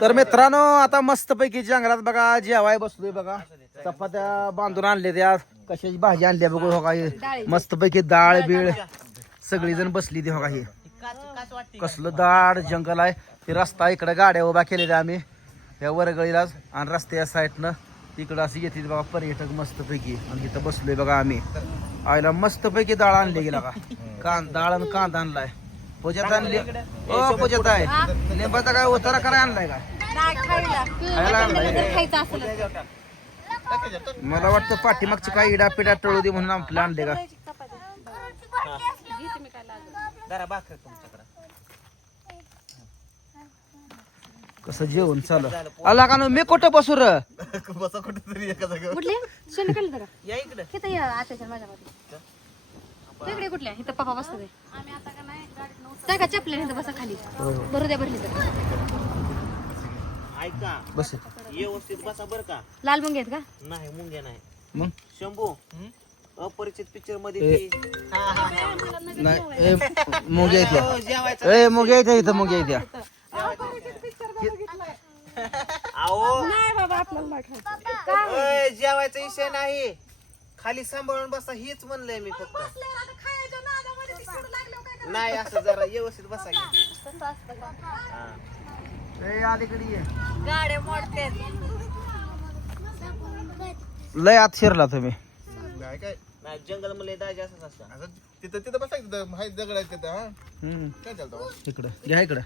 तर मित्रांनो आता मस्तपैकी जंगलात बघा जेवाय बसलोय बघा. चपात्या बांधून आणले त्या कशाची भाजी आणली बघू हो काही. मस्तपैकी डाळ बीळ सगळी जण बसली ती हो का हे कसलं दाड जंगल आहे. ते रस्ता इकडे गाड्या उभ्या केलेल्या आम्ही. या वरगळीला आणि रस्त्या साईडनं तिकडं अशी येते बघा पर्यटक मस्तपैकी. आणि इथं बसलोय बघा आम्ही. आईला मस्तपैकी डाळ आणली गेला का कांदा डाळ आणि कांदा आणलाय. पूजात ओ पूजात आहे. लिंबाचा काय उतारा करायला आणलाय का? खायला आणलाय. मला वाटतं पाठीमागची काय इडा पिडा टळू दे म्हणून आपलं आणले का? कसं जेवण चालू? आला का ना मी कुठं बसू र? बसा कुठेतरी एका जागेवर. कुठले? या इकडे. आताच्या तिकडे कुठल्या इथं पप्पा बसतात काय का चपल्या इथं बसा खाली. भरू द्या भरली तर. ऐका बस व्यवस्थित बसा बर का. लाल मुंगे आहेत का? नाही मुंग्या नाही. मग? शंभू अपरिचित पिक्चरमध्ये नाही मुंग्या हो, येत्या जेवायचं. ए मुंग्या येत्या इथं मुंग्या येत्या अहो. नाही बाबा आपल्याला जेवायचा विषय नाही. खाली सांभाळून बसा हेच म्हणलंय मी फक्त. नाही असं जरा व्यवस्थित बसा की. हा. ए, अलीकडे ये. गाड्या मोडते लय आत शिरला तुम्ही. नाही जंगलमध्ये दाजी असंच असतं तिथं तिथं बसायचं माहिती दगड आहे तिथं हा? हम्म. काय चालतं इकडं. घ्या इकडं.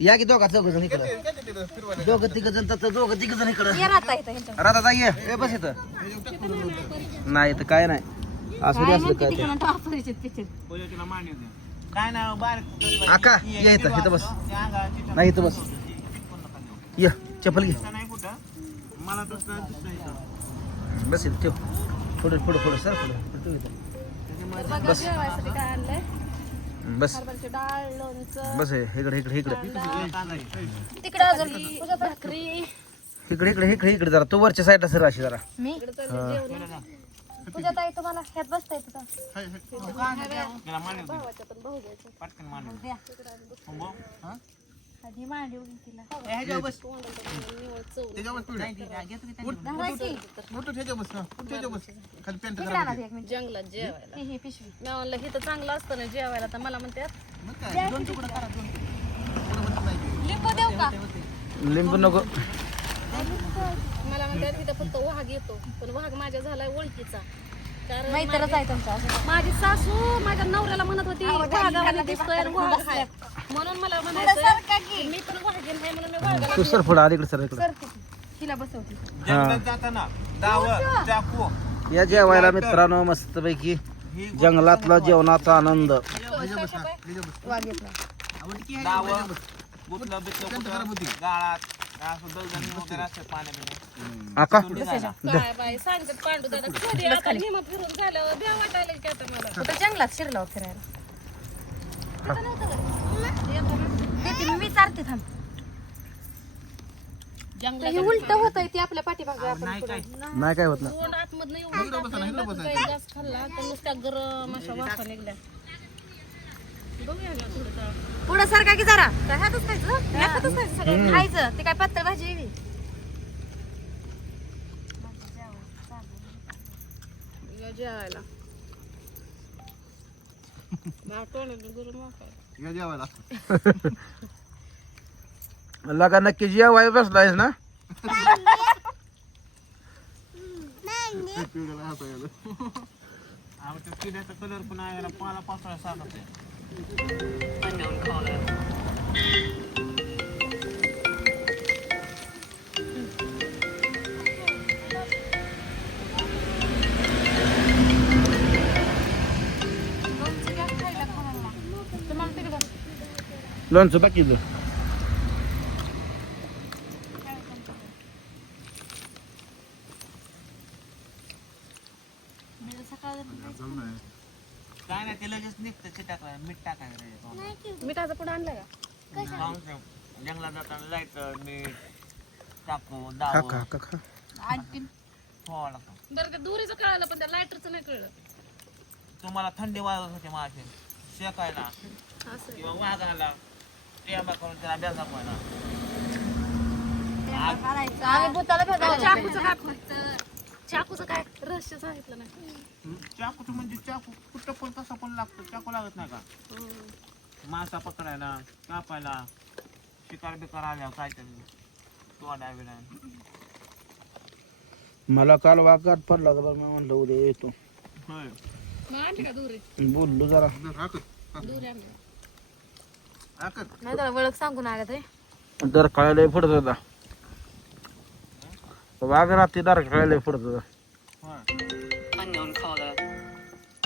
या की दोघा चौघ जण इकडं. काय ते तिथं फिरवायला? दोघं तिघ जण तसं दोघं तिघ जण इकडं. ये राहता इथं ह्यांच्या राधा ये. ए बस इथं. नाही इथं काय नाही. असू दे असलं काय ते. अपरिचित पिक्चर काय ना बारीक आका ये इथं इथं बस. त्या नाही इथं बस. ये चप्पल घे. नाही कुठं. मला तसं इथं. बस इथं ठेव. पुढे पुढे पुढे सर पुढे. ठेव इथं. बस बस. हे, इकडे इकडे इकडे. इकडे इकडे इकडे. इकडे जरा. तू वरच्या साईडला सर अशी जरा. मी? तुझ्या ताई तुम्हाला ह्यात बसता येतं का आधी मांडी तिला. ह्याच्यावर बस. त्याच्यावर बस खाली पॅन्ट आणा ते एक मिनिट. जंगलात जेवायला. ही ही पिशवी. मी म्हणलं हिथं चांगलं असतं ना जेवायला. तर मला म्हणतात मग काय? दोन तुकडं करा दोन तुकडं. म्हणत नाही. लिंबू देऊ का? लिंबू नको. मला म्हणतात हिथं फक्त वाघ येतो. पण वाघ माझ्या झालाय ओळखीचा. कारण मैत्रच आहे तुमचा असं. माझी सासू माझ्या नवऱ्याला म्हणत होती वाघावाने दिसतोय आणि वाघ आहे. म्हणून मला म्हणायचं मी पण वाघीन आहे म्हणून मी वाघाला तू सर पुढे अलीकडे सर इकडे. सर हिला बसवते. जंगलात जाताना दावं चाकू. या जेवायला मित्रांनो मस्त पैकी जंगलातला जेवणाचा आनंद. वाघ येत नाही दावं गुतलं बितलं कुठं गाळात. असं दलदली वगैरे असते पाण्यामध्ये. आका? काय बाई सांगतात पांडू दादा कधी आता निम फिरून झालं. भ्या वाटायला की आता मला. कुठं? जंगलात शिरला फिरायला. चारते थांब. हे उलट होत आहे ते आपल्या पाठीमागे आपण नाही काय. नाही काय होत ना. तोंड आतमधनं एवढं टाकलं, काही घास खाल्ला तर नुसत्या गरम अशा वाफा निघल्या बघूया ना थोडं जरा. पुढं सारखा की जरा. खायचं हातच खायचं सगळं. खायचं. ते काय पातळ भाजी आहे बी. या जेवायला. मला तोंडाला गरम वाफा या जेवायला. लगा नक्की जेवाय बसलायस ना? किड्याचा कलर पण आहे पाला पाचोळा सारखा आहे. लोणचं बाकी काय नाही ते लगेच निघतं ते. टाकायला मीठ टाकायला मिठाचा पुढं आणला का? जंगलात जाताना लाइट मीठ टाकू खा दाव खा खा खा. आणखीन? लागतं. बरं त्या दोरीचं कळालं पण त्या लायटरचं नाही कळलं. तुम्हाला थंडी वाजत होते माझे शेकायला. असं. किंवा वाघाला. टेबा करून त्याला आम्ही भूताला भेटायला चाकूचं चाकूचं काय रहस्य सांगितलं नाही. चाकू म्हणजे चाकू कुठं पण कसा पण लागतो. चाकू लागत नाही का? मासा पकडायला कापायला शिकार बिकार आल्यावर काय तरी तोडा बिडा मला काल वागात पडला होता बरं मी म्हणलं उद्या येतो. होय. मग आणली का दुरी बोललो जरा. दुरी आणली नाही त्याला ओळख सांगून आला ते. दर कळायला फुटत होता. वाघ रात्री दर कळायला फुटत होता होय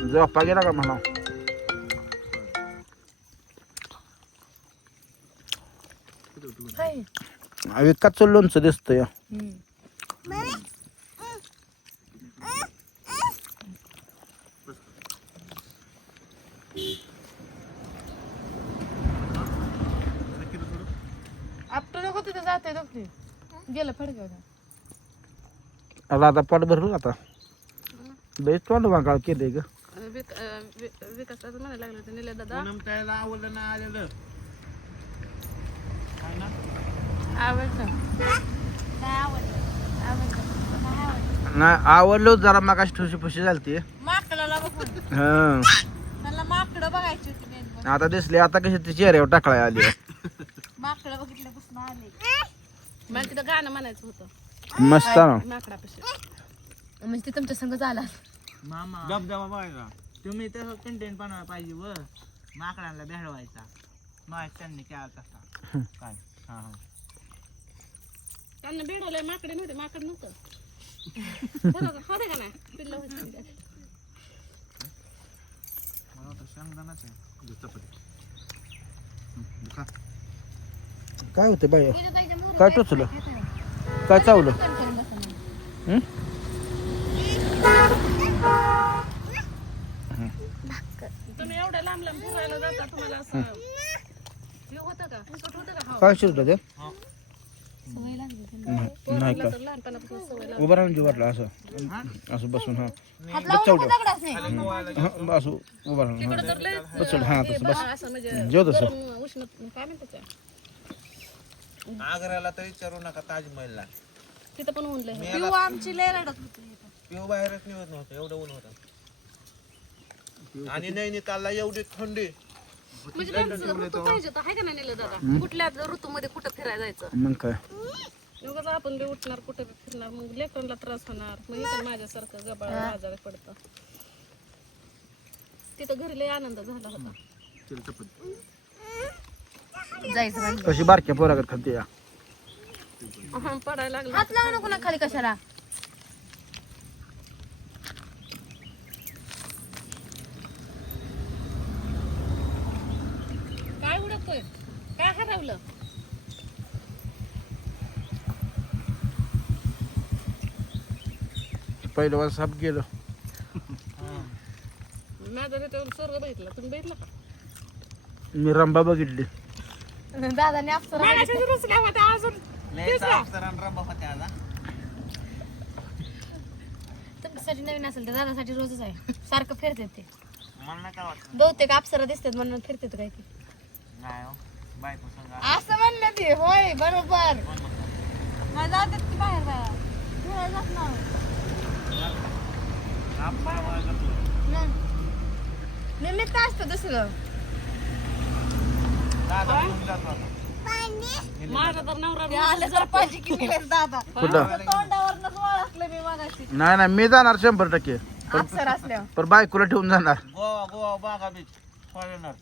झोपा गेला का मला विकाचं लोणचं दिसतंय. आपटू नको तिथे जाते नक्की गेलं फडक्यावर. आता आता पोट भरलं आता. बेस तोंड वांगाळ केलंय ग. विकास म्हणायला लागलं होतं निल्या दादा. त्याला आवडलं ना आलेलं. काय ना? आवडलो. जरा मागाशी ठुशी फुशी झालती. बघून हा. माकडं बघायची होती. आता दिसली आता कशी ती चेहऱ्यावर टाकलाय आली. माकडं बघितल्यापासून आले. मला तिथं गाणं म्हणायचं होतं. मस्त ना माकडापाशी म्हणजे ते तुमच्या संग झाला मामा. दबदबा बघायचा तुम्ही तसं कंटेंट बनवायला पाहिजे व माकडांना भेळवायचा माय त्यांनी काय तसा. काय? हा हा. त्यांना भेडवलंय माकडे नव्हते माकड नव्हतं. बरोबर, होते का नाही? पिल्लं होती त्यात. मला वाटतं शेंगदाणाच आहे. काय होते बाई? काय टोचलं? काय चावलं? हं? तुम्ही एवढ्या लांब लांब फिरायला जाता तुम्हाला असं हे. होतं का? सुट होतं का? काय शिरलं ते लागली नाही का तर लहानपणापासून सवय लागली. उभं राहून वाटलं असं. असं बसून हा. हा, असं उभं राहून हा. तर लय बस हा तसं बस. असं म्हणजे जेव तसं उष्ण काय म्हणतात? आग्र्याला तर विचारू नका ताजमहलला. तिथं पण ऊन लय. पिऊ आमची लय रडत होती पिऊ बाहेरच निघत नव्हतं एवढं ऊन होतं. आणि नैनितालला एवढी थंडी. म्हणजे त्यांचं ऋतू पाहिजे होता हाय का नाही नेलं दादा? कुठल्या ऋतूमध्ये कुठं फिरायला जायचं? मग काय? उगाच आपण बी उठणार कुठं बी फिरणार मग लेकरांना त्रास होणार मग इथं माझ्यासारखं गबाळ आजारी पडतं. तिथं घरी लय आनंद झाला होता. जायचं कशी बारक्या पोरागत खाते या. अहं, पडायला लागलं. हात लावू नको ना खाली कशाला. काय उडकतोय काय हरवलं? पहिलं वाज साप गेलो. माझा तिथं स्वर्ग बघितला. तुम्ही बघितला का? मी रंबा बघितली. दादाने अप्सरा मागाशी अजून तुमच्यासाठी नवीन असेल तर दादासाठी रोजच आहे. सारखं फिरतात ते. मला नाही काय वाटत बहुतेक अप्सरा दिसतात म्हणून फिरतात काय ते. नाही हो. असं म्हणलं ते होय बरोबर. मला जातात की बाहेर जात नाही. निमित्त असतं दुसरं दादा घेऊन जातो आता. माझा तर नवरा ते आलं जर पाहिजे की मी दादा. कुठं? तोंडावरनच ओळखलं मी मगाशी. नाही नाही मी जाणार शंभर टक्के. असल्यावर. पण बायकोला ठेवून जाणार. गोवा गोवा बागा बीच फॉरेनर